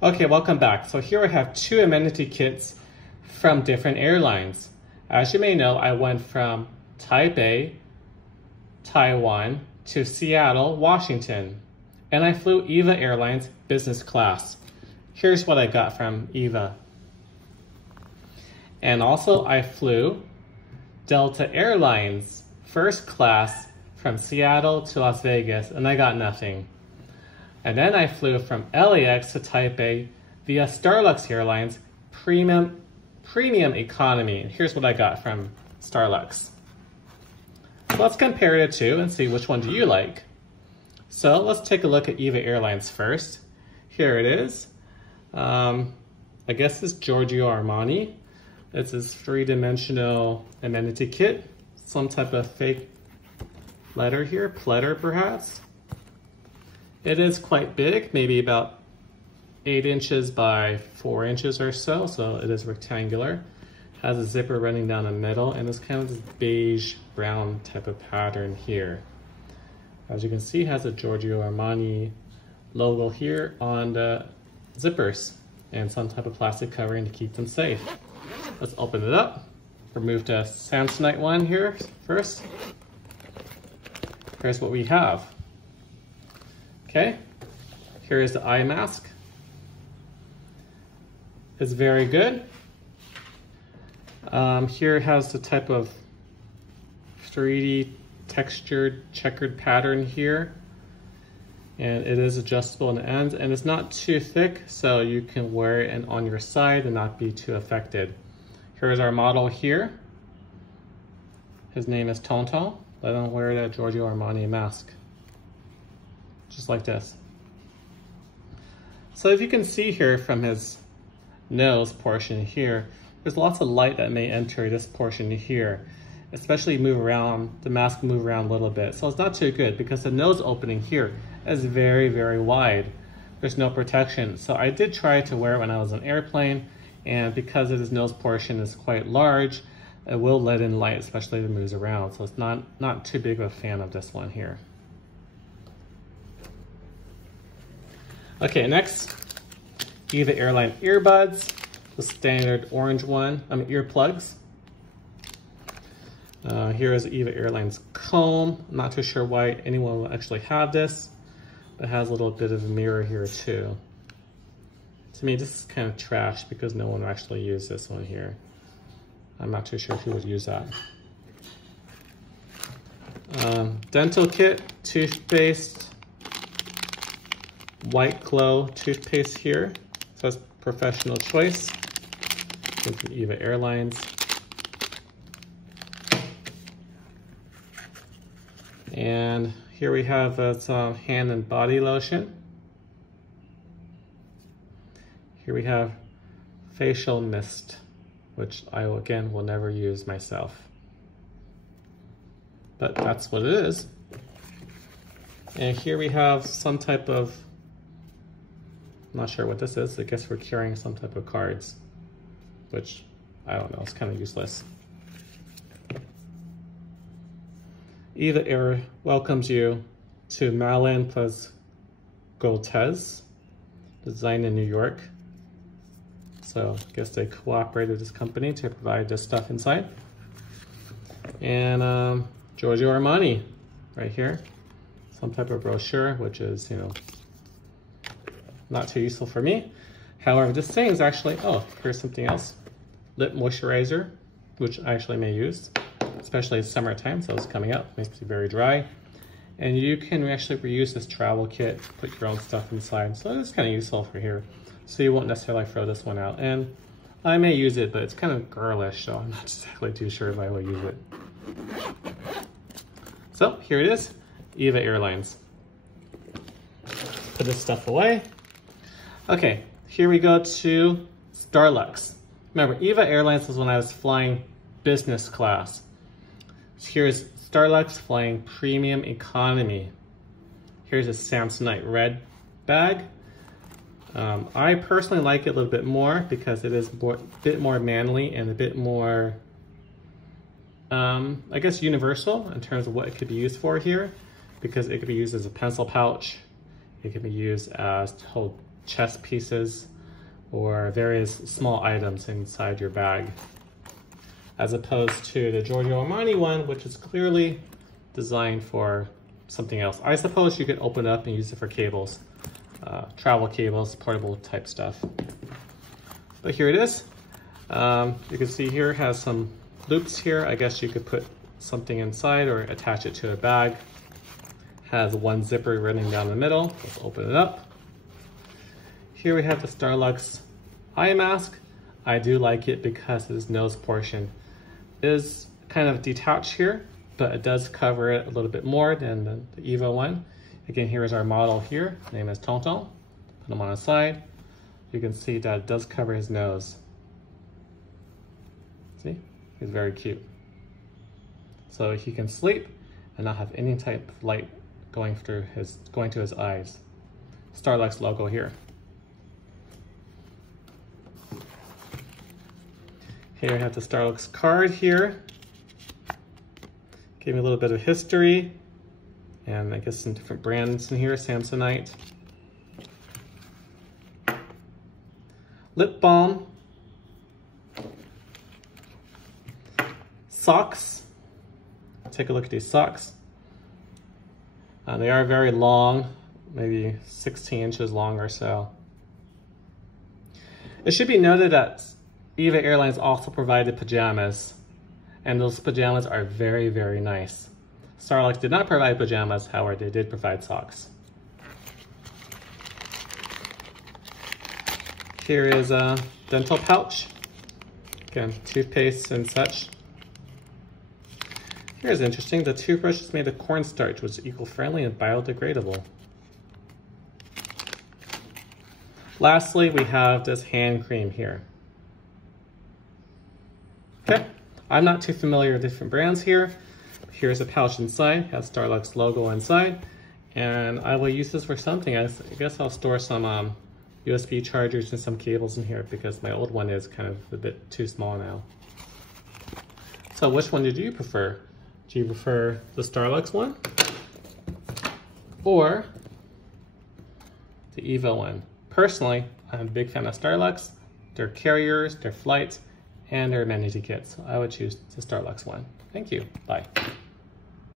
Okay, welcome back. So here I have two amenity kits from different airlines. As you may know, I went from Taipei, Taiwan to Seattle, Washington, and I flew EVA Airlines business class. Here's what I got from EVA. And also I flew Delta Airlines first class from Seattle to Las Vegas, and I got nothing. And then I flew from LAX to Taipei via STARLUX Airlines premium economy. And here's what I got from STARLUX. So let's compare the two and see which one do you like. So let's take a look at EVA Airlines first. Here it is. I guess it's Giorgio Armani. It's this three-dimensional amenity kit. Some type of fake letter here, pletter perhaps. It is quite big, maybe about 8 inches by 4 inches or so, so it is rectangular. Has a zipper running down the middle, and it's kind of this beige brown type of pattern here. As you can see, it has a Giorgio Armani logo here on the zippers and some type of plastic covering to keep them safe. Let's open it up. Remove the Samsonite one here first. Here's what we have. Okay, here is the eye mask. It's very good. Here it has the type of 3D textured checkered pattern here. And it is adjustable in the ends, and it's not too thick, so you can wear it on your side and not be too affected. Here's our model here. His name is Tonton. Let him wear that Giorgio Armani mask. Just like this. So if you can see here from his nose portion here, there's lots of light that may enter this portion here, especially move around, the mask move around a little bit. So it's not too good because the nose opening here is very, very wide. There's no protection. So I did try to wear it when I was on an airplane, and because of his nose portion is quite large, it will let in light, especially if it moves around. So it's not too big of a fan of this one here. Okay, next, EVA Airline earbuds, the standard orange one, earplugs. Here is EVA Airlines comb. I'm not too sure why anyone will actually have this, but it has a little bit of a mirror here too. To me, this is kind of trash because no one will actually use this one here. I'm not too sure who would use that. Dental kit, toothpaste, White Glow toothpaste here. So that's professional choice. From EVA Airlines. And here we have some hand and body lotion. Here we have facial mist, which I again will never use myself. But that's what it is. And here we have some type of, I'm not sure what this is. I guess we're carrying some type of cards, which I don't know, it's kind of useless. EVA Air welcomes you to Malin plus Goltez, designed in New York. So I guess they cooperated with this company to provide this stuff inside. And Giorgio Armani right here. Some type of brochure, which is, not too useful for me. However, this thing is actually, oh, here's something else. Lip moisturizer, which I actually may use, especially it's summertime, so it's coming up, makes it very dry. And you can actually reuse this travel kit, put your own stuff inside. So it's kind of useful for here. So you won't necessarily throw this one out. And I may use it, but it's kind of girlish, so I'm not exactly too sure if I will use it. So here it is, EVA Airlines. Put this stuff away. Okay, here we go to STARLUX. Remember, EVA Airlines was when I was flying business class. Here's STARLUX flying premium economy. Here's a Samsonite red bag. I personally like it a little bit more because it is a bit more manly and a bit more, I guess, universal in terms of what it could be used for here, because it could be used as a pencil pouch. It can be used as to hold chess pieces or various small items inside your bag, as opposed to the Giorgio Armani one, which is clearly designed for something else. I suppose you could open it up and use it for cables, travel cables, portable type stuff. But here it is. You can see here it has some loops here. I guess you could put something inside or attach it to a bag. Has one zipper running down the middle. Let's open it up. Here we have the STARLUX eye mask. I do like it because this nose portion is kind of detached here, but it does cover it a little bit more than the EVA one. Again, here is our model here. His name is Tonton. Put him on his side. You can see that it does cover his nose. See, he's very cute. So he can sleep and not have any type of light going to his eyes. STARLUX logo here. Here I have the STARLUX card here. Give me a little bit of history, and I guess some different brands in here, Samsonite. Lip balm. Socks. Take a look at these socks. They are very long, maybe 16 inches long or so. It should be noted that EVA Airlines also provided pajamas, and those pajamas are very, very nice. STARLUX did not provide pajamas, however, they did provide socks. Here is a dental pouch, again, toothpaste and such. Here's interesting, the toothbrush is made of cornstarch, which is eco-friendly and biodegradable. Lastly, we have this hand cream here. Okay, I'm not too familiar with different brands here. Here's a pouch inside, has STARLUX logo inside, and I will use this for something. I guess I'll store some USB chargers and some cables in here because my old one is kind of a bit too small now. So which one did you prefer? Do you prefer the STARLUX one or the EVA one? Personally, I'm a big fan of STARLUX, their carriers, their flights, and their amenity kits. So I would choose the STARLUX one. Thank you. Bye.